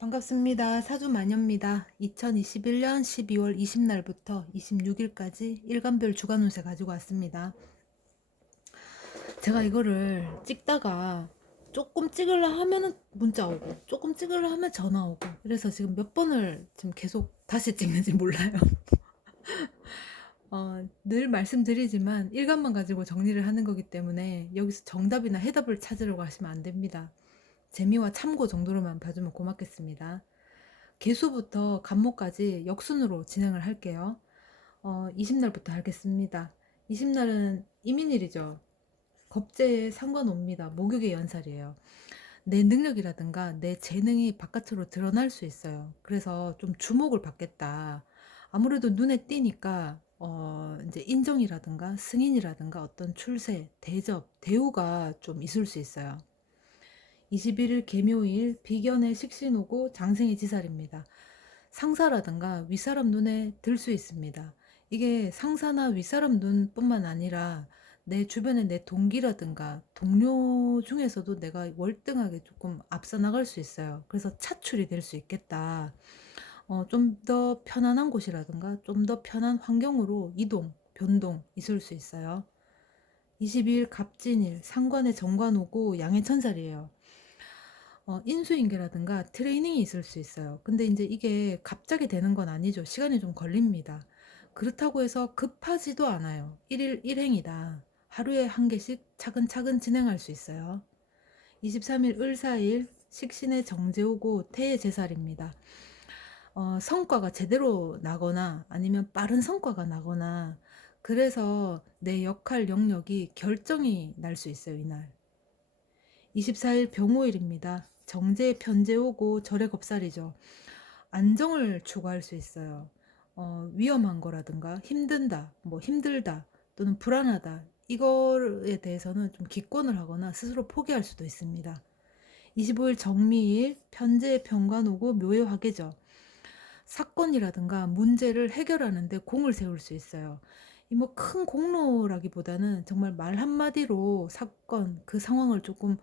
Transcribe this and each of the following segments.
반갑습니다. 사주마녀입니다. 2021년 12월 20날부터 26일까지 일간별 주간 운세 가지고 왔습니다. 제가 이거를 찍다가 조금 찍으려 하면은 문자 오고 조금 찍으려 하면 전화 오고, 그래서 지금 몇 번을 지금 계속 다시 찍는지 몰라요. 늘 말씀드리지만 일간만 가지고 정리를 하는 거기 때문에 여기서 정답이나 해답을 찾으려고 하시면 안 됩니다. 재미와 참고 정도로만 봐주면 고맙겠습니다. 개수부터 간목까지 역순으로 진행을 할게요. 20날부터 하겠습니다. 20날은 이민일이죠. 겁재에 상관옵니다. 목욕의 연살이에요. 내 능력이라든가 내 재능이 바깥으로 드러날 수 있어요. 그래서 좀 주목을 받겠다. 아무래도 눈에 띄니까 이제 인정이라든가 승인이라든가 어떤 출세, 대접, 대우가 좀 있을 수 있어요. 21일 개묘일 비견의 식신오고 장생의 지살입니다. 상사라든가 윗사람 눈에 들 수 있습니다. 이게 상사나 윗사람 눈뿐만 아니라 내 주변에 내 동기라든가 동료 중에서도 내가 월등하게 조금 앞서 나갈 수 있어요. 그래서 차출이 될 수 있겠다. 좀 더 편안한 곳이라든가 좀 더 편한 환경으로 이동, 변동 있을 수 있어요. 22일 갑진일 상관의 정관 오고 양의 천살이에요. 인수인계라든가 트레이닝이 있을 수 있어요. 근데 이제 이게 갑자기 되는 건 아니죠. 시간이 좀 걸립니다. 그렇다고 해서 급하지도 않아요. 1일 1행이다. 하루에 한 개씩 차근차근 진행할 수 있어요. 23일 을사일 식신의 정제오고 태의 제살입니다. 성과가 제대로 나거나 아니면 빠른 성과가 나거나, 그래서 내 역할 영역이 결정이 날 수 있어요, 이날. 24일 병호일입니다. 정제 편제 오고 절의 겁살이죠. 안정을 추구할 수 있어요. 위험한 거라든가 힘든다, 뭐 힘들다 또는 불안하다, 이거에 대해서는 좀 기권을 하거나 스스로 포기할 수도 있습니다. 25일 정미일 편제의 병관 오고 묘의 화계죠. 사건이라든가 문제를 해결하는데 공을 세울 수 있어요. 이 뭐 큰 공로라기보다는 정말 말 한마디로 사건 그 상황을 조금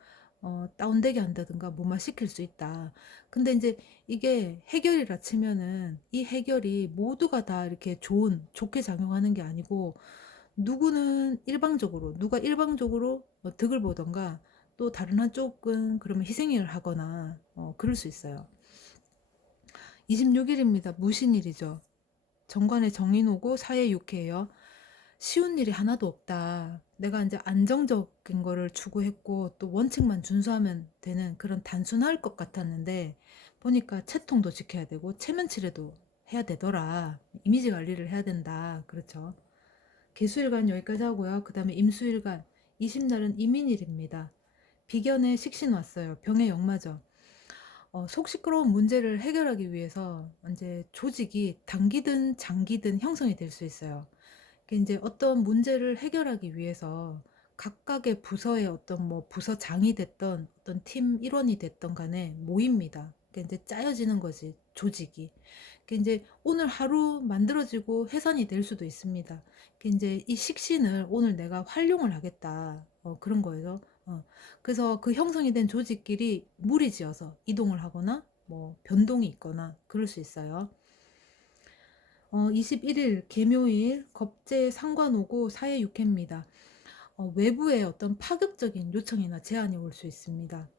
다운되게 한다든가 무마시킬 수 있다. 근데 이제 이게 해결이라 치면은 이 해결이 모두가 다 이렇게 좋게 작용하는 게 아니고, 누구는 일방적으로 누가 일방적으로 득을 보던가, 또 다른 한쪽은 그러면 희생을 하거나 그럴 수 있어요. 26일입니다. 무신일이죠. 정관에 정인 오고 사회 육회예요. 쉬운 일이 하나도 없다. 내가 이제 안정적인 거를 추구했고 또 원칙만 준수하면 되는 그런 단순할 것 같았는데, 보니까 채통도 지켜야 되고 체면치레도 해야 되더라. 이미지 관리를 해야 된다. 그렇죠. 개수일간 여기까지 하고요. 그 다음에 임수일간 20날은 이민일입니다. 비견에 식신 왔어요. 병의 역마죠. 속 시끄러운 문제를 해결하기 위해서 이제 조직이 단기든 장기든 형성이 될 수 있어요. 이제 어떤 문제를 해결하기 위해서 각각의 부서의 어떤 뭐 부서장이 됐던 어떤 팀 일원이 됐던 간에 모입니다. 이제 짜여지는 거지, 조직이. 이제 오늘 하루 만들어지고 해산이 될 수도 있습니다. 이제 이 식신을 오늘 내가 활용을 하겠다. 그런 거예요. 그래서 그 형성이 된 조직끼리 무리지어서 이동을 하거나 뭐 변동이 있거나 그럴 수 있어요. 21일 개묘일 겁재 상관오고 사회 육회입니다. 외부의 어떤 파격적인 요청이나 제안이 올 수 있습니다.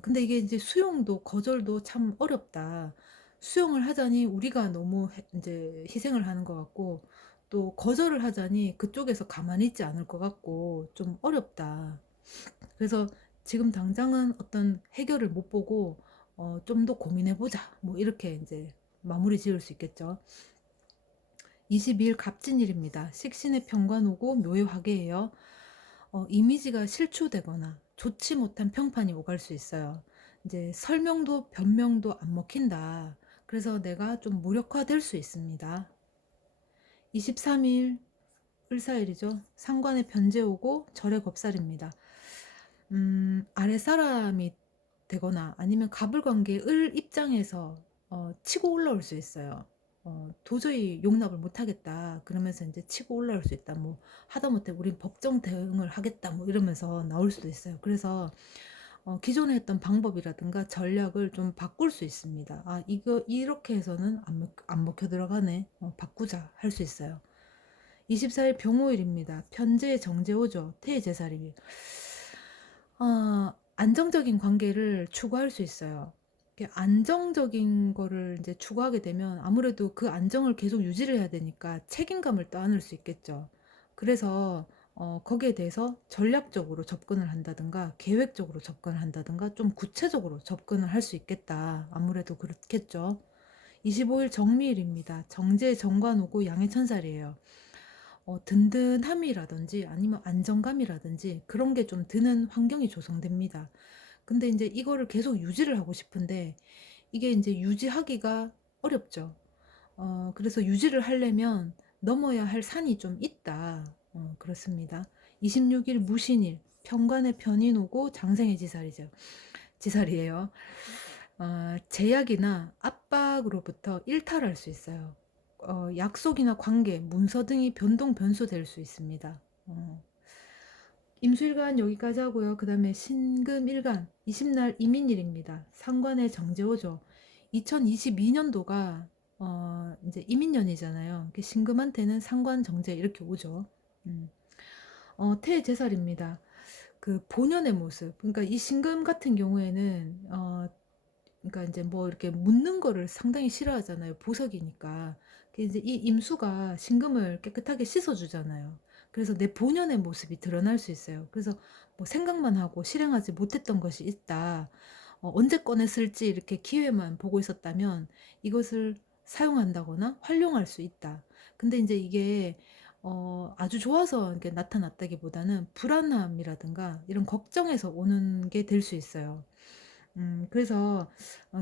근데 이게 이제 수용도 거절도 참 어렵다. 수용을 하자니 우리가 너무 이제 희생을 하는 것 같고, 또 거절을 하자니 그쪽에서 가만히 있지 않을 것 같고 좀 어렵다. 그래서 지금 당장은 어떤 해결을 못 보고 좀 더 고민해 보자. 뭐 이렇게 이제 마무리 지을 수 있겠죠. 22일 갑진일입니다. 식신의 평관 오고 묘의 화계예요. 이미지가 실추되거나 좋지 못한 평판이 오갈 수 있어요. 이제 설명도 변명도 안 먹힌다. 그래서 내가 좀 무력화될 수 있습니다. 23일 을사일이죠. 상관의 변제 오고 절의 겁살입니다. 아랫사람이 되거나 아니면 갑을관계 을 입장에서 치고 올라올 수 있어요. 도저히 용납을 못하겠다 그러면서 이제 치고 올라올 수 있다. 뭐 하다못해 우린 법정 대응을 하겠다 뭐 이러면서 나올 수도 있어요. 그래서 기존에 했던 방법이라든가 전략을 좀 바꿀 수 있습니다. '아 이거 이렇게 해서는 안 먹혀 들어가네. 바꾸자.' 할 수 있어요. 24일 병오일입니다. 편재의 정제오죠. 태의 제살일. 안정적인 관계를 추구할 수 있어요. 이게 안정적인 거를 이제 추구하게 되면 아무래도 그 안정을 계속 유지를 해야 되니까 책임감을 떠안을 수 있겠죠. 그래서 거기에 대해서 전략적으로 접근을 한다든가 계획적으로 접근을 한다든가 좀 구체적으로 접근을 할 수 있겠다. 아무래도 그렇겠죠. 25일 정미일입니다. 정제의 정관 오고 양의 천살이에요. 든든함이라든지 아니면 안정감이라든지 그런 게 좀 드는 환경이 조성됩니다. 근데 인제 이거를 계속 유지를 하고 싶은데 이게 인제 유지하기가 어렵죠. 그래서 유지를 하려면 넘어야 할 산이 좀 있다. 그렇습니다. 26일 무신일, 편관의 편인 오고 장생의 지살이죠. 지살이에요. 제약이나 압박으로부터 일탈할 수 있어요. 약속이나 관계, 문서 등이 변동 변수될 수 있습니다. 임수일간 여기까지 하고요. 그다음에 신금일간 20날 이민일입니다. 상관의 정제호죠. 2022년도가 인제 이민년이잖아요. 그 신금한테는 상관 정제 이렇게 오죠. 음. 태제살입니다. 그 본연의 모습, 그러니까 이 신금 같은 경우에는 그러니까 인제 뭐 이렇게 묻는 거를 상당히 싫어하잖아요, 보석이니까. 그 이제 이 임수가 신금을 깨끗하게 씻어 주잖아요. 그래서 내 본연의 모습이 드러날 수 있어요. 그래서 뭐 생각만 하고 실행하지 못했던 것이 있다. 언제 꺼냈을지 이렇게 기회만 보고 있었다면 이것을 사용한다거나 활용할 수 있다. 근데 인제 이게 아주 좋아서 이렇게 나타났다기보다는 불안함이라든가 이런 걱정에서 오는 게 될 수 있어요. 그래서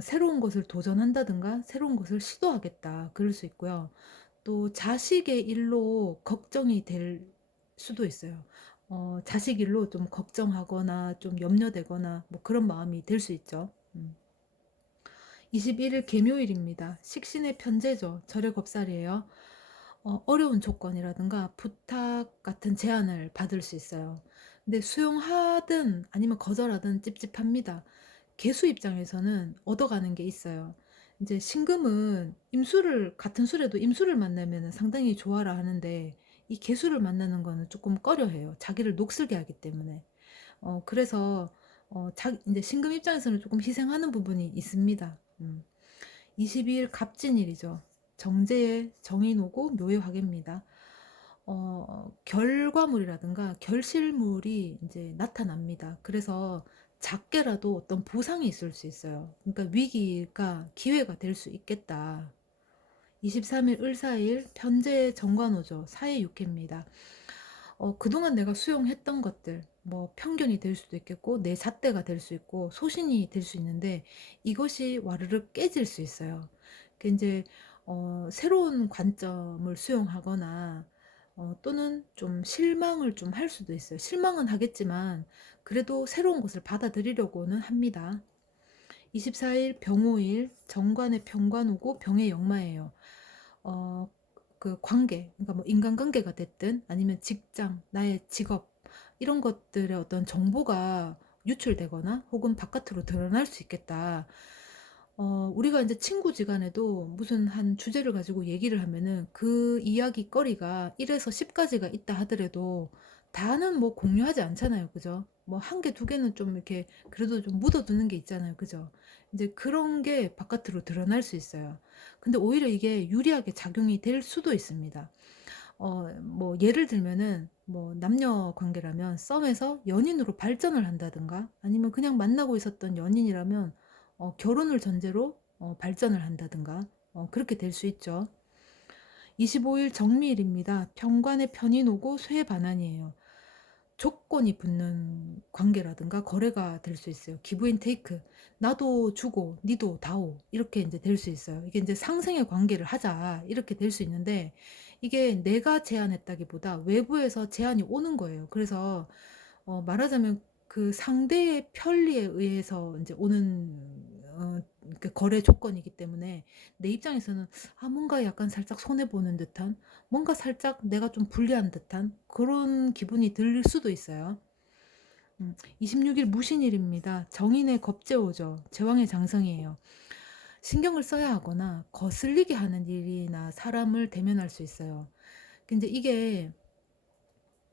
새로운 것을 도전한다든가 새로운 것을 시도하겠다 그럴 수 있고요. 또 자식의 일로 걱정이 될 수도 있어요. 자식 일로 좀 걱정하거나 좀 염려되거나 뭐 그런 마음이 들 수 있죠. 21일 개묘일입니다. 식신의 편제죠. 절의 겁살이에요. 어려운 조건이라든가 부탁 같은 제안을 받을 수 있어요. 근데 수용하든 아니면 거절하든 찝찝합니다. 개수 입장에서는 얻어가는 게 있어요. 이제 신금은 임수를 같은 수래도 임수를 만나면은 상당히 좋아라 하는데 이 개수를 만나는 거는 조금 꺼려해요. 자기를 녹슬게 하기 때문에. 그래서 자 인제 신금 입장에서는 조금 희생하는 부분이 있습니다. 22일 갑진일이죠. 정제의 정인 오고 묘의 화개입니다. 결과물이라든가 결실물이 인제 나타납니다. 그래서 작게라도 어떤 보상이 있을 수 있어요. 그러니까 위기가 기회가 될 수 있겠다. 23일 을사일 편재 정관호죠. 사의 육해입니다. 그동안 내가 수용했던 것들 뭐 편견이 될 수도 있겠고 내 잣대가 될 수 있고 소신이 될 수 있는데 이것이 와르르 깨질 수 있어요. 그 인제 새로운 관점을 수용하거나 또는 좀 실망을 좀 할 수도 있어요. 실망은 하겠지만 그래도 새로운 것을 받아들이려고는 합니다. 24일 병오일 정관의 병관오고 병의 역마예요. 어 그 관계, 그러니까 뭐 인간관계가 됐든 아니면 직장, 나의 직업 이런 것들의 어떤 정보가 유출되거나 혹은 바깥으로 드러날 수 있겠다. 우리가 인제 친구지간에도 무슨 한 주제를 가지고 얘기를 하면은 그 이야깃거리가 1 에서 10 가지가 있다 하더라도 다는 뭐 공유하지 않잖아요. 그죠? 뭐 한 개 두 개는 좀 이렇게 그래도 좀 묻어 두는 게 있잖아요. 그죠? 인제 그런 게 바깥으로 드러날 수 있어요. 근데 오히려 이게 유리하게 작용이 될 수도 있습니다. 뭐 예를 들면은 뭐 남녀 관계라면 썸에서 연인으로 발전을 한다든가 아니면 그냥 만나고 있었던 연인이라면 결혼을 전제로 발전을 한다든가 그렇게 될 수 있죠. 25일 정미일입니다. 편관의 편인 오고 쇠의 반환이에요. 조건이 붙는 관계라든가 거래가 될 수 있어요. 기브 앤 테이크. 나도 주고 니도 다오 이렇게 인제 될 수 있어요. 이게 인제 "상생의 관계를 하자." 이렇게 될 수 있는데 이게 내가 제안했다기보다 외부에서 제안이 오는 거예요. 그래서 말하자면 그 상대의 편리에 의해서 인제 오는 그 거래 조건이기 때문에 내 입장에서는 뭔가 약간 살짝 손해 보는 듯한 뭔가 살짝 내가 좀 불리한 듯한 그런 기분이 들 수도 있어요. 26일 무신일입니다. 정인의 겁재오죠. 제왕의 장성이에요. 신경을 써야 하거나 거슬리게 하는 일이나 사람을 대면할 수 있어요. 근데 이게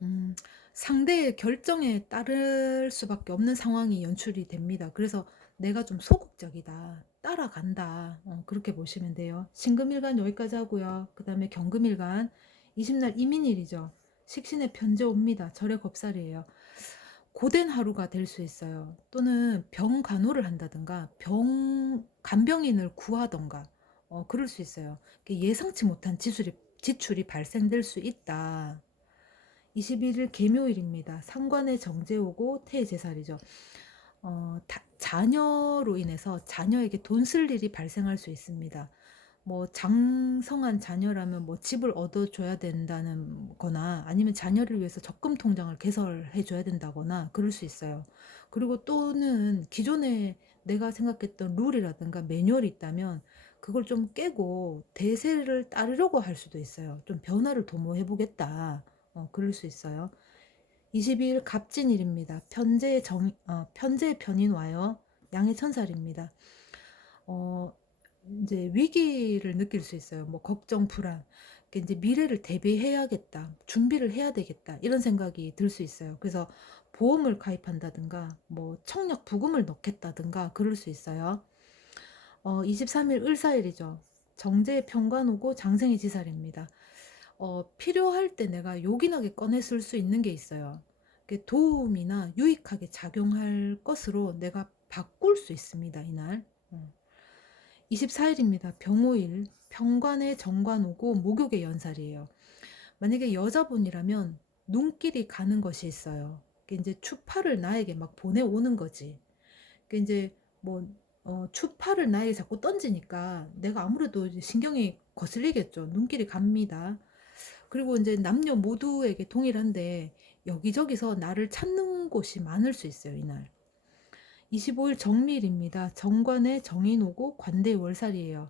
음 상대의 결정에 따를 수밖에 없는 상황이 연출이 됩니다. 그래서 '내가 좀 소극적이다. 따라간다.' 그렇게 보시면 돼요. 신금일간 여기까지 하고요. 그다음에 경금일간 이십날 이민일이죠. 식신의 편제 옵니다. 절의 겁살이에요. 고된 하루가 될 수 있어요. 또는 병간호를 한다든가 간병인을 구하든가 그럴 수 있어요. 예상치 못한 지출이 발생될 수 있다. 21일 계묘일입니다. 상관의 정제 오고 태제살이죠. 자녀로 인해서 자녀에게 돈 쓸 일이 발생할 수 있습니다. 뭐 장성한 자녀라면 뭐 집을 얻어줘야 된다는 거나 아니면 자녀를 위해서 적금 통장을 개설해 줘야 된다거나 그럴 수 있어요. 그리고 또는 기존에 내가 생각했던 룰이라든가 매뉴얼이 있다면 그걸 좀 깨고 대세를 따르려고 할 수도 있어요. 좀 변화를 도모해 보겠다. 그럴 수 있어요. 22일 갑진일입니다. 편제의 편인 와요. 양의 천살입니다. 어 인제 위기를 느낄 수 있어요. 뭐 걱정, 불안. 이제 '미래를 대비해야겠다. 준비를 해야 되겠다.' 이런 생각이 들 수 있어요. 그래서 보험을 가입한다든가 뭐 청약 부금을 넣겠다든가 그럴 수 있어요. 23일 을사일이죠. 정제의 편관오고 장생의 지살입니다. 필요할 때 내가 요긴하게 꺼내 쓸 수 있는 게 있어요. 그게 도움이나 유익하게 작용할 것으로 내가 바꿀 수 있습니다, 이날. 24 일입니다. 병오일. 병관의 정관 오고 목욕의 연살이에요. 만약에 여자분이라면 눈길이 가는 것이 있어요. 그게 인제 추파를 나에게 막 보내오는 거지. 그게 인제 뭐 추파를 나에게 자꾸 던지니까 내가 아무래도 이제 신경이 거슬리겠죠. 눈길이 갑니다. 그리고 인제 남녀 모두에게 동일한데 여기저기서 나를 찾는 곳이 많을 수 있어요, 이날. 25일 정미일입니다. 정관의 정인 오고 관대의 월살이에요.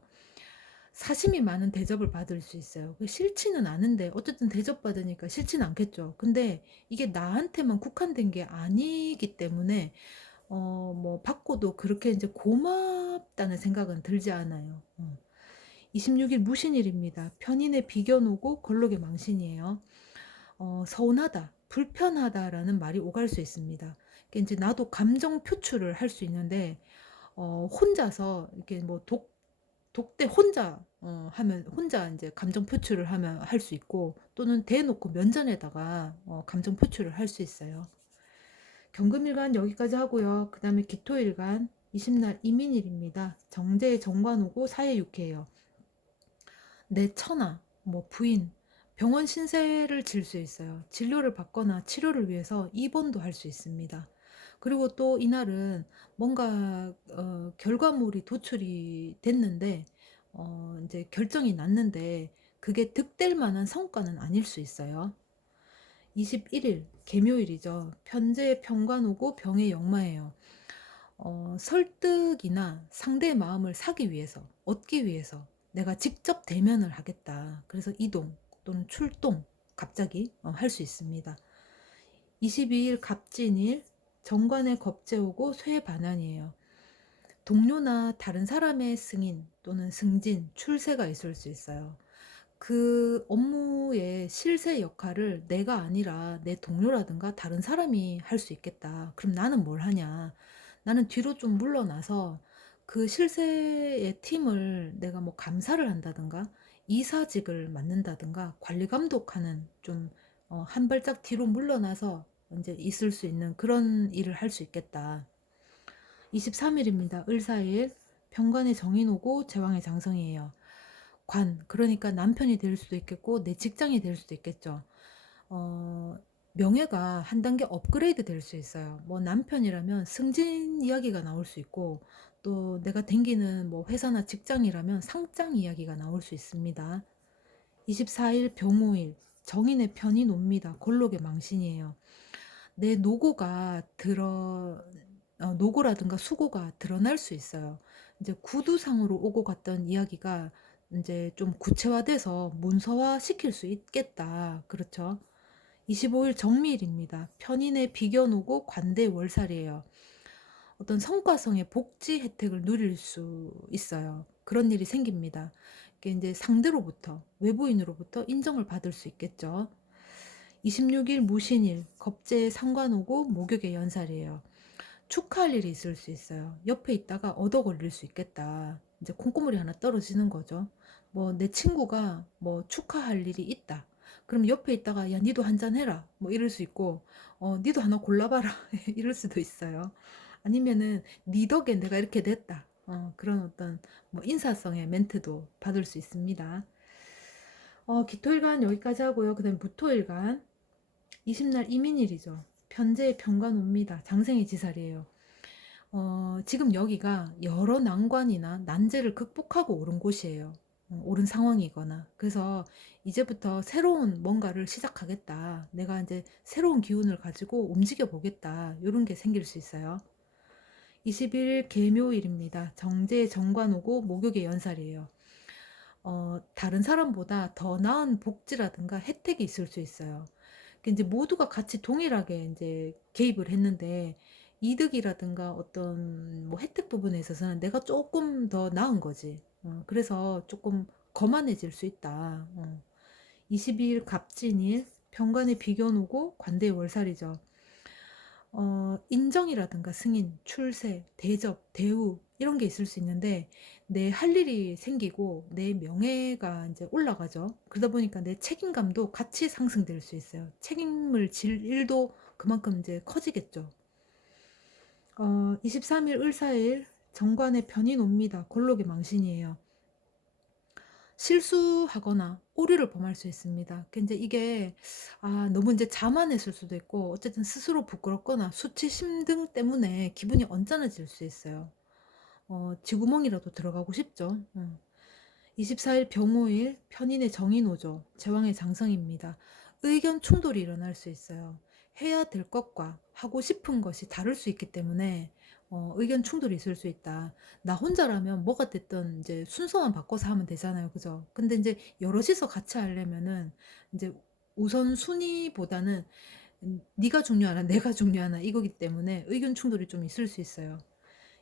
사심이 많은 대접을 받을 수 있어요. 싫지는 않은데 어쨌든 대접받으니까 싫지는 않겠죠. 근데 이게 나한테만 국한된 게 아니기 때문에 뭐 받고도 그렇게 인제 고맙다는 생각은 들지 않아요. 26일 무신일입니다. 편인의 비견 오고 걸록의 망신이에요. 서운하다, 불편하다라는 말이 오갈 수 있습니다. 이게 인제 나도 감정 표출을 할 수 있는데 혼자서 이렇게 뭐 독대 혼자 하면 혼자 인제 감정 표출을 하면 할 수 있고 또는 대놓고 면전에다가 감정 표출을 할 수 있어요. 경금일간 여기까지 하고요. 그다음에 기토일간 이십날 이민일입니다. 정제의 정관 오고 사의 육회예요. 내 처나 뭐 부인, 병원 신세를 질 수 있어요. 진료를 받거나 치료를 위해서 입원도 할 수 있습니다. 그리고 또 이날은 뭔가 결과물이 도출이 됐는데 인제 결정이 났는데 그게 득될 만한 성과는 아닐 수 있어요. 21일 계묘일이죠. 편재의 편관 오고 병의 역마예요. 설득이나 상대의 마음을 사기 위해서, 얻기 위해서 내가 직접 대면을 하겠다. 그래서 이동 또는 출동 갑자기 할 수 있습니다. 22일 갑진일 정관의 겁제 오고 쇠의 반환이에요. 동료나 다른 사람의 승인 또는 승진, 출세가 있을 수 있어요. 그 업무의 실세 역할을 내가 아니라 내 동료라든가 다른 사람이 할 수 있겠다. 그럼 나는 뭘 하냐? 나는 뒤로 좀 물러나서 그 실세의 팀을 내가 뭐 감사를 한다든가 이사직을 맡는다든가 관리 감독하는 좀 한 발짝 뒤로 물러나서 인제 있을 수 있는 그런 일을 할 수 있겠다. 23 일입니다. 을사일. 병관의 정인 오고 제왕의 장성이에요. 그러니까 남편이 될 수도 있겠고 내 직장이 될 수도 있겠죠. 어 명예가 한 단계 업그레이드 될 수 있어요. 뭐 남편이라면 승진 이야기가 나올 수 있고 또 내가 댕기는 뭐 회사나 직장이라면 상장 이야기가 나올 수 있습니다. 24일 병오일 정인의 편이 놉니다. 골록의 망신이에요. 내 노고라든가 수고가 드러날 수 있어요. 이제 구두상으로 오고 갔던 이야기가 인제 좀 구체화돼서 문서화시킬 수 있겠다. 그렇죠. 25일 정미일입니다. 편인의 비견오고 관대 월살이에요. 어떤 성과성의 복지 혜택을 누릴 수 있어요. 그런 일이 생깁니다. 이게 인제 상대로부터, 외부인으로부터 인정을 받을 수 있겠죠. 26일 무신일, 겁재에 상관오고 목욕의 연살이에요. 축하할 일이 있을 수 있어요. 옆에 있다가 얻어 걸릴 수 있겠다. 이제 콩고물이 하나 떨어지는 거죠. 뭐 내 친구가 뭐 축하할 일이 있다. 그럼 옆에 있다가 "야 니도 한 잔 해라." 뭐 이럴 수 있고 "니도 하나 골라 봐라." 이럴 수도 있어요. 아니면은 "니 덕에 내가 이렇게 됐다." 그런 어떤 뭐 인사성의 멘트도 받을 수 있습니다. 기토일간 여기까지 하고요. 그다음에 무토일간 20날 이민일이죠. 편재의 편관옵니다. 장생의 지살이에요. 지금 여기가 여러 난관이나 난제를 극복하고 오른 곳이에요. 오른 상황이거나. 그래서 이제부터 새로운 뭔가를 시작하겠다. 내가 이제 새로운 기운을 가지고 움직여 보겠다. 요런 게 생길 수 있어요. 21일 계묘일입니다. 정제의 정관 오고 목욕의 연살이에요. 다른 사람보다 더 나은 복지라든가 혜택이 있을 수 있어요. 그 인제 모두가 같이 동일하게 인제 개입을 했는데 이득이라든가 어떤 뭐 혜택 부분에 있어서는 내가 쪼끔 더 나은 거지. 그래서 쪼끔 거만해질 수 있다. 22일 갑진일, 편관의 비견 오고 관대의 월살이죠. 인정이라든가 승인, 출세, 대접, 대우 이런 게 있을 수 있는데 내 할 일이 생기고 내 명예가 인제 올라가죠. 그러다 보니까 내 책임감도 같이 상승될 수 있어요. 책임을 질 일도 그만큼 인제 커지겠죠. 23일 을사일 정관의 편인 옵니다. 골록의 망신이에요. 실수하거나 오류를 범할 수 있습니다. 그 인제 이게 너무 인제 자만했을 수도 있고 어쨌든 스스로 부끄럽거나 수치심 등 때문에 기분이 언짢아질 수 있어요. 쥐구멍이라도 들어가고 싶죠. 24일 병오일 편인의 정인오죠. 제왕의 장성입니다. 의견 충돌이 일어날 수 있어요. 해야 될 것과 하고 싶은 것이 다를 수 있기 때문에 의견 충돌이 있을 수 있다. 나 혼자라면 뭐가 됐든 이제 순서만 바꿔서 하면 되잖아요. 그죠? 근데 이제 여럿이서 같이 하려면은 이제 우선순위보다는 네가 중요하나 내가 중요하나 이거기 때문에 의견 충돌이 좀 있을 수 있어요.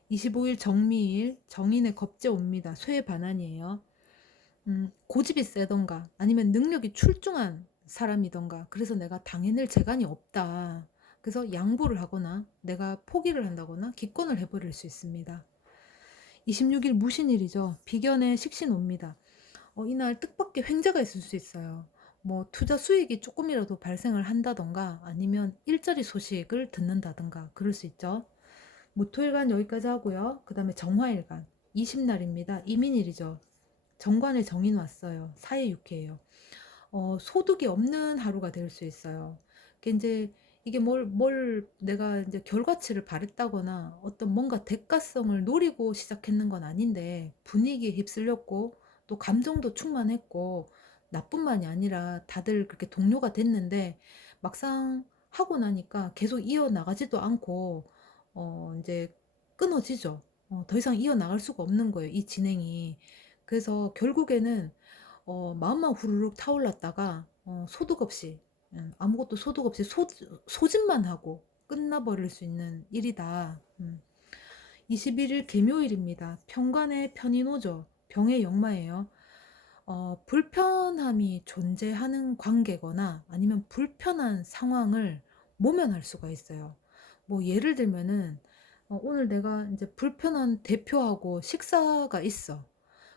25일 정미일 정인의 겁제 옵니다. 쇠의 반환이에요. 고집이 세던가 아니면 능력이 출중한 사람이던가 그래서 내가 당해낼 재간이 없다. 그래서 양보를 하거나 내가 포기를 한다거나 기권을 해 버릴 수 있습니다. 26일 무신일이죠. 비견의 식신 옵니다. 이날 뜻밖의 횡재가 있을 수 있어요. 뭐 투자 수익이 조금이라도 발생을 한다든가 아니면 일자리 소식을 듣는다든가 그럴 수 있죠. 무토일간 여기까지 하고요. 그다음에 정화일간 20날입니다. 이민일이죠. 정관에 정인 왔어요. 사해육회예요. 소득이 없는 하루가 될 수 있어요. 그게 인제 이게 뭘 내가 인제 결과치를 바랬다거나 어떤 뭔가 대가성을 노리고 시작했는 건 아닌데 분위기에 휩쓸렸고 또 감정도 충만했고 나뿐만이 아니라 다들 그렇게 동료가 됐는데 막상 하고 나니까 계속 이어나가지도 않고 인제 끊어지죠. 더 이상 이어나갈 수가 없는 거예요, 이 진행이. 그래서 결국에는 마음만 후루룩 타올랐다가 소득 없이 아무것도 소득 없이 소진만 하고 끝나 버릴 수 있는 일이다. 21일 금요일입니다. 편관의 편인오죠. 병의 역마예요. 불편함이 존재하는 관계거나 아니면 불편한 상황을 모면할 수가 있어요. 뭐 예를 들면은 오늘 내가 이제 불편한 대표하고 식사가 있어.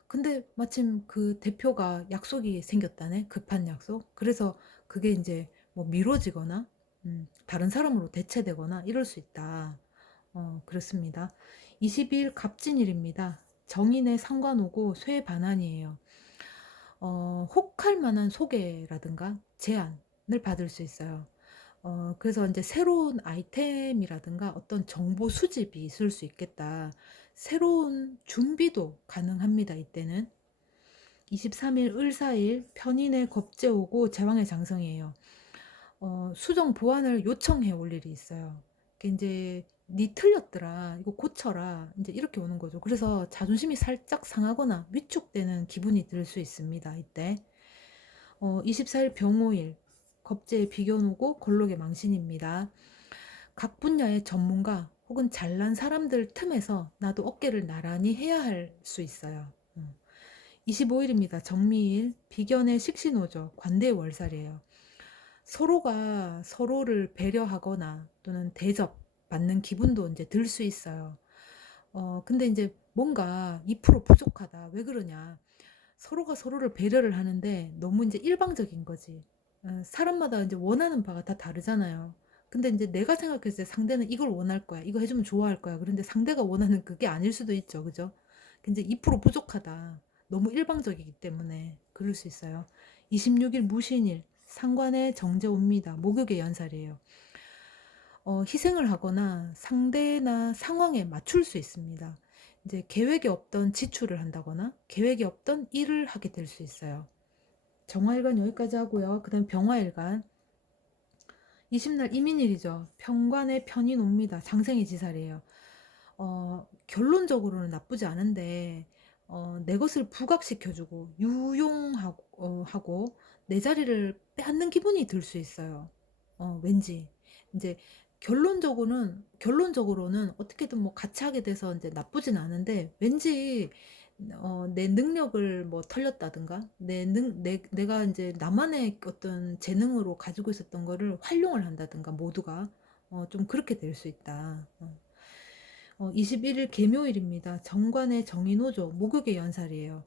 근데 마침 그 대표가 약속이 생겼다네, 급한 약속. 그래서 그게 인제 뭐 미뤄지거나 다른 사람으로 대체되거나 이럴 수 있다. 그렇습니다. 22일 갑진일입니다. 정인의 상관 오고 쇠의 반환이에요. 혹할 만한 소개라든가 제안을 받을 수 있어요. 그래서 인제 새로운 아이템이라든가 어떤 정보 수집이 있을 수 있겠다. 새로운 준비도 가능합니다, 이때는. 23일 을사일 편인의 겁제 오고 제왕의 장성이에요. 수정 보완을 요청해 올 일이 있어요. 그게 인제 "니 틀렸더라. 이거 고쳐라." 인제 이렇게 오는 거죠. 그래서 자존심이 살짝 상하거나 위축되는 기분이 들 수 있습니다, 이때. 24일 병오일 겁재에 비견 오고 걸록의 망신입니다. 각 분야의 전문가 혹은 잘난 사람들 틈에서 나도 어깨를 나란히 해야 할 수 있어요. 25일입니다. 정미일, 비견의 식신호죠. 관대의 월살이에요. 서로가 서로를 배려하거나 또는 대접받는 기분도 이제 들 수 있어요. 근데 이제 뭔가 2% 부족하다. 왜 그러냐? 서로가 서로를 배려를 하는데 너무 이제 일방적인 거지. 사람마다 이제 원하는 바가 다 다르잖아요. 근데 이제 내가 생각했을 때 상대는 이걸 원할 거야. 이거 해주면 좋아할 거야. 그런데 상대가 원하는 그게 아닐 수도 있죠. 그죠? 근데 2% 부족하다. 너무 일방적이기 때문에 그럴 수 있어요. 26일 무신일, 상관의 정제 옵니다. 목욕의 연살이에요. 희생을 하거나 상대나 상황에 맞출 수 있습니다. 이제 계획이 없던 지출을 한다거나 계획이 없던 일을 하게 될 수 있어요. 정화일간 여기까지 하고요. 그 다음 병화일간 20날 이민일이죠. 편관의 편인 옵니다. 장생의 지살이에요. 결론적으로는 나쁘지 않은데 내 것을 부각시켜주고 유용하고 하고 내 자리를 빼앗는 기분이 들 수 있어요. 왠지 이제 결론적으로는 어떻게든 뭐 같이 하게 돼서 이제 나쁘진 않은데 왠지 내 능력을 뭐 털렸다든가 내가 이제 나만의 어떤 재능으로 가지고 있었던 거를 활용을 한다든가 모두가 좀 그렇게 될 수 있다. 21일 계묘일입니다. 정관의 정인호죠. 목욕의 연살이에요.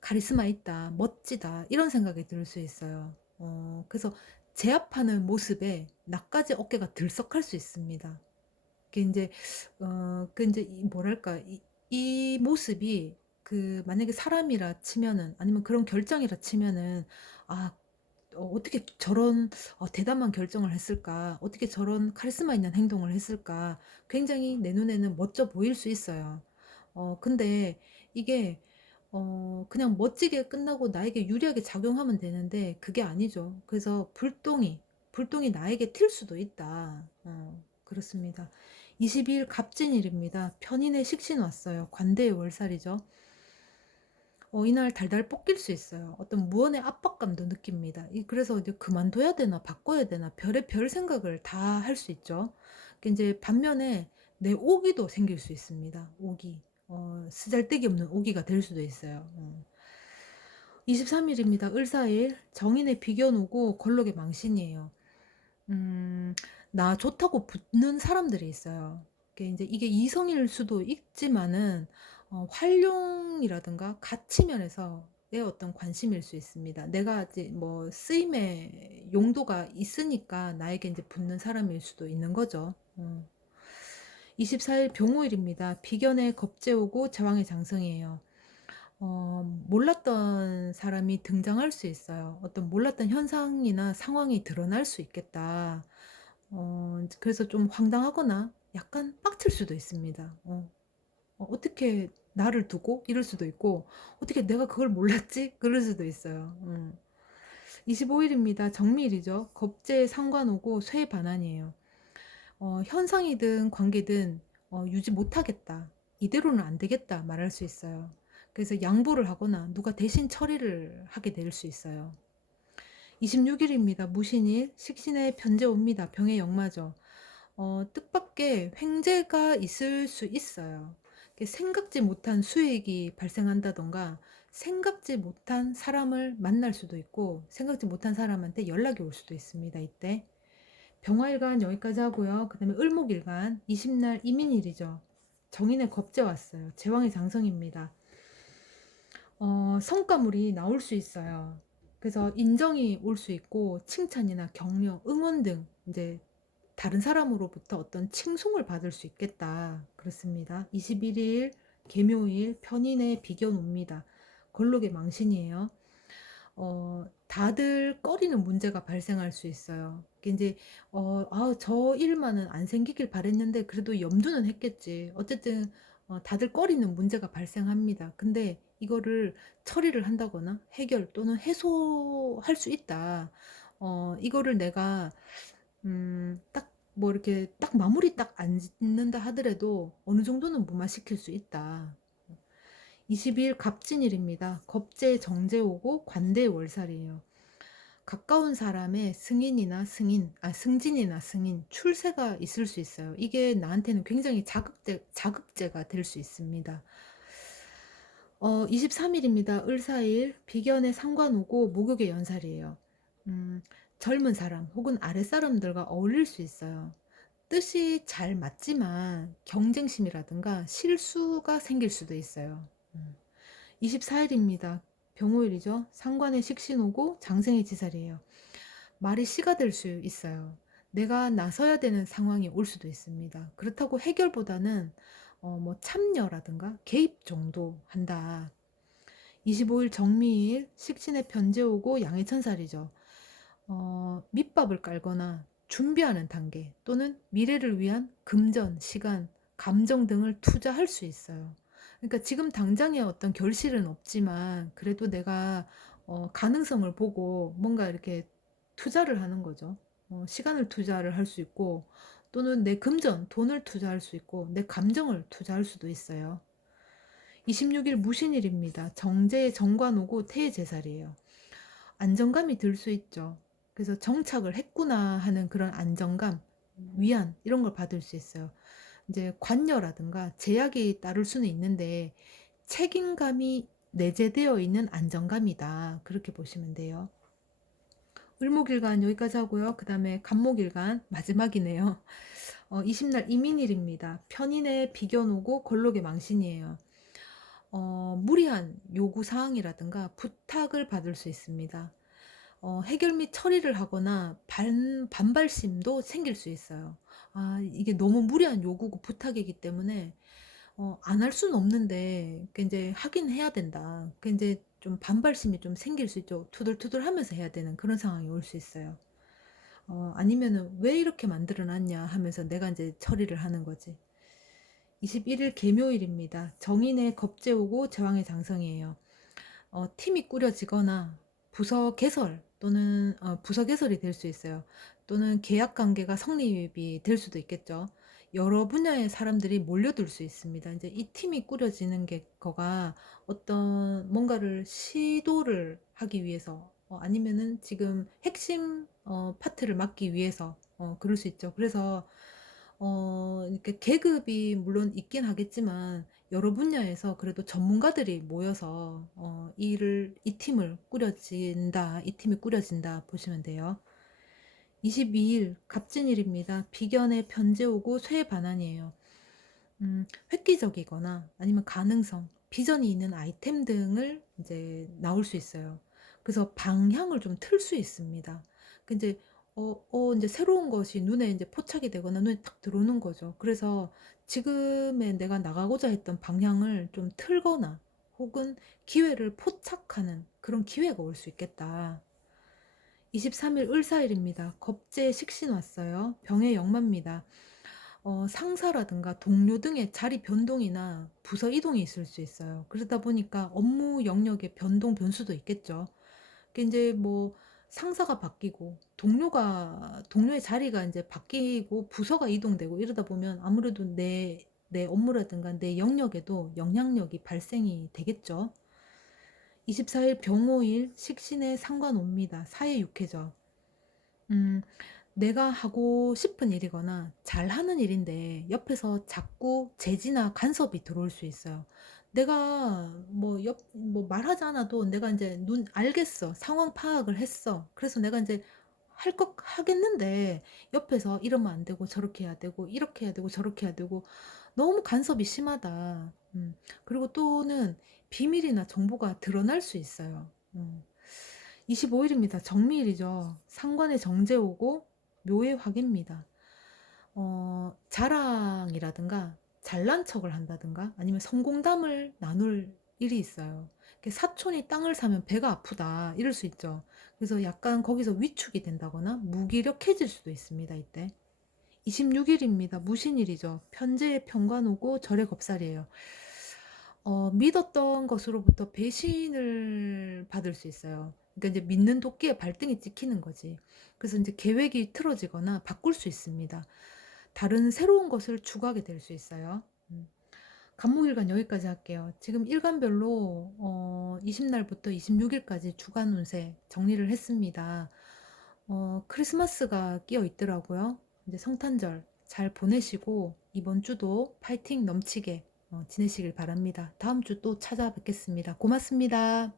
카리스마 있다, 멋지다 이런 생각이 들 수 있어요. 그래서 제압하는 모습에 나까지 어깨가 들썩할 수 있습니다. 그게 이제 그 이제 뭐랄까 이 모습이 그 만약에 사람이라 치면은 아니면 그런 결정이라 치면은 아 어떻게 저런 대담한 결정을 했을까? 어떻게 저런 카리스마 있는 행동을 했을까? 굉장히 내 눈에는 멋져 보일 수 있어요. 근데 이게 그냥 멋지게 끝나고 나에게 유리하게 작용하면 되는데 그게 아니죠. 그래서 불똥이 나에게 튈 수도 있다. 그렇습니다. 22일 갑진일입니다. 편인의 식신 왔어요. 관대의 월살이죠. 이날 달달 볶일 수 있어요. 어떤 무언의 압박감도 느낍니다. 그래서 이제 그만둬야 되나 바꿔야 되나 별의 별 생각을 다 할 수 있죠. 이제 반면에 내 오기도 생길 수 있습니다. 오기. 쓰잘데기 없는 오기가 될 수도 있어요. 23일입니다. 을사일 정인의 비견 오고 걸록의 망신이에요. 음, 나 좋다고 붙는 사람들이 있어요. 이게 이성일 수도 있지만은 활용이라든가 가치 면에서 내 어떤 관심일 수 있습니다. 내가 이제 뭐 쓰임의 용도가 있으니까 나에게 이제 붙는 사람일 수도 있는 거죠. 24일 병호일입니다. 비견의 겁재오고 제왕의 장성이에요. 몰랐던 사람이 등장할 수 있어요. 어떤 몰랐던 현상이나 상황이 드러날 수 있겠다. 그래서 좀 황당하거나 약간 빡칠 수도 있습니다. 어떻게 나를 두고 이럴 수도 있고, 어떻게 내가 그걸 몰랐지? 그럴 수도 있어요. 25일입니다. 정미일이죠. 겁재에 상관 오고 쇠 반환이에요. 현상이든 관계든 유지 못하겠다. 이대로는 안 되겠다 말할 수 있어요. 그래서 양보를 하거나 누가 대신 처리를 하게 될 수 있어요. 26일입니다. 무신일, 식신의 편제 옵니다. 병의 역마죠. 뜻밖의 횡재가 있을 수 있어요. 생각지 못한 수익이 발생한다던가 생각지 못한 사람을 만날 수도 있고 생각지 못한 사람한테 연락이 올 수도 있습니다. 이때 병화일간 여기까지 하고요. 그 다음에 을목일간 20날 이민일이죠. 정인의 겁재 왔어요. 제왕의 장성입니다. 성과물이 나올 수 있어요. 그래서 인정이 올 수 있고 칭찬이나 격려, 응원 등 이제 다른 사람으로부터 어떤 칭송을 받을 수 있겠다. 그렇습니다. 21일 계묘일 편인의 비견 옵니다. 걸록의 망신이에요. 다들 꺼리는 문제가 발생할 수 있어요. 이제 저 일만은 안 생기길 바랬는데 그래도 염두는 했겠지. 어쨌든 다들 꺼리는 문제가 발생합니다. 근데 이거를 처리를 한다거나 해결 또는 해소할 수 있다. 이거를 내가 딱 뭐 이렇게 딱 마무리 딱 안 짓는다 하더라도 어느 정도는 무마시킬 수 있다. 22일 갑진일입니다. 겁재 정제 오고 관대 월살이에요. 가까운 사람의 승인이나 승인, 승진이나 승인, 출세가 있을 수 있어요. 이게 나한테는 굉장히 자극제가 될 수 있습니다. 23 일입니다. 을사일, 비견에 상관 오고 목욕의 연살이에요. 음, 젊은 사람 혹은 아랫사람들과 어울릴 수 있어요. 뜻이 잘 맞지만 경쟁심이라든가 실수가 생길 수도 있어요. 24일입니다. 병호일이죠. 상관의 식신 오고 장생의 지살이에요. 말이 씨가 될 수 있어요. 내가 나서야 되는 상황이 올 수도 있습니다. 그렇다고 해결보다는 뭐 참여라든가 개입 정도 한다. 25일 정미일, 식신의 변제 오고 양의 천살이죠. 밑밥을 깔거나 준비하는 단계 또는 미래를 위한 금전, 시간, 감정 등을 투자할 수 있어요. 그러니까 지금 당장의 어떤 결실은 없지만 그래도 내가 가능성을 보고 뭔가 이렇게 투자를 하는 거죠. 시간을 투자를 할 수 있고 또는 내 금전, 돈을 투자할 수 있고 내 감정을 투자할 수도 있어요. 26일 무신일입니다. 정제의 정관 오고 태의 제살이에요. 안정감이 들 수 있죠. 그래서 정착을 했구나 하는 그런 안정감, 위안 이런 걸 받을 수 있어요. 이제 관여라든가 제약이 따를 수는 있는데 책임감이 내재되어 있는 안정감이다. 그렇게 보시면 돼요. 을목일간 여기까지 하고요. 그 다음에 간목일간 마지막이네요. 20날 이민일입니다. 편인의 비견 오고 걸록의 망신이에요. 무리한 요구 사항이라든가 부탁을 받을 수 있습니다. 해결 및 처리를 하거나 반발심도 생길 수 있어요. 이게 너무 무리한 요구고 부탁이기 때문에 안 할 수는 없는데 그 이제 하긴 해야 된다. 그 이제 좀 반발심이 좀 생길 수 있죠. 투덜투덜 하면서 해야 되는 그런 상황이 올 수 있어요. 아니면은 왜 이렇게 만들어 놨냐 하면서 내가 이제 처리를 하는 거지. 21일 개묘일입니다. 정인의 겁재 오고 제왕의 장성이에요. 팀이 꾸려지거나 부서 개설 또는 부서 개설이 될 수 있어요. 또는 계약 관계가 성립이 될 수도 있겠죠. 여러 분야의 사람들이 몰려들 수 있습니다. 이제 이 팀이 꾸려지는 게 거가 어떤 뭔가를 시도를 하기 위해서 아니면은 지금 핵심 파트를 맡기 위해서 그럴 수 있죠. 그래서 이렇게 계급이 물론 있긴 하겠지만 여러 분야에서 그래도 전문가들이 모여서 이 팀을 꾸려진다, 이 팀이 꾸려진다 보시면 돼요. 22일 갑진일입니다. 비견의 편제 오고 쇠의 반환이에요. 획기적이거나 아니면 가능성, 비전이 있는 아이템 등을 이제 나올 수 있어요. 그래서 방향을 좀 틀 수 있습니다. 그 이제 이제 새로운 것이 눈에 이제 포착이 되거나 눈에 딱 들어오는 거죠. 그래서 지금의 내가 나가고자 했던 방향을 좀 틀거나 혹은 기회를 포착하는 그런 기회가 올 수 있겠다. 23일 을사일입니다. 겁재 식신 왔어요. 병의 역마입니다. 상사라든가 동료 등의 자리 변동이나 부서 이동이 있을 수 있어요. 그러다 보니까 업무 영역의 변수도 있겠죠. 그 이제 뭐 상사가 바뀌고 동료의 자리가 이제 바뀌고 부서가 이동되고 이러다 보면 아무래도 내 업무라든가 내 영역에도 영향력이 발생이 되겠죠. 24일 병호일 식신에 상관옵니다. 사회 육회죠. 음, 내가 하고 싶은 일이거나 잘하는 일인데 옆에서 자꾸 제지나 간섭이 들어올 수 있어요. 내가 뭐 말하지 않아도 내가 이제 알겠어. 상황 파악을 했어. 그래서 내가 이제 할 것 하겠는데 옆에서 이러면 안 되고 저렇게 해야 되고 이렇게 해야 되고 저렇게 해야 되고 너무 간섭이 심하다. 그리고 또는 비밀이나 정보가 드러날 수 있어요. 25일입니다. 정미일이죠. 상관의 정제 오고 묘의 화기입니다. 자랑이라든가 잘난 척을 한다든가 아니면 성공담을 나눌 일이 있어요. 사촌이 땅을 사면 배가 아프다 이럴 수 있죠. 그래서 약간 거기서 위축이 된다거나 무기력해질 수도 있습니다. 이때 26일입니다. 무신일이죠. 편재의 편관 오고 절의 겁살이에요. 믿었던 것으로부터 배신을 받을 수 있어요. 그러니까 이제 믿는 도끼에 발등이 찍히는 거지. 그래서 이제 계획이 틀어지거나 바꿀 수 있습니다. 다른 새로운 것을 추구하게 될 수 있어요. 간목일간 여기까지 할게요. 지금 일간별로 20날부터 26일까지 주간 운세 정리를 했습니다. 크리스마스가 끼어 있더라고요. 이제 성탄절 잘 보내시고 이번 주도 파이팅 넘치게 지내시길 바랍니다. 다음 주 또 찾아뵙겠습니다. 고맙습니다.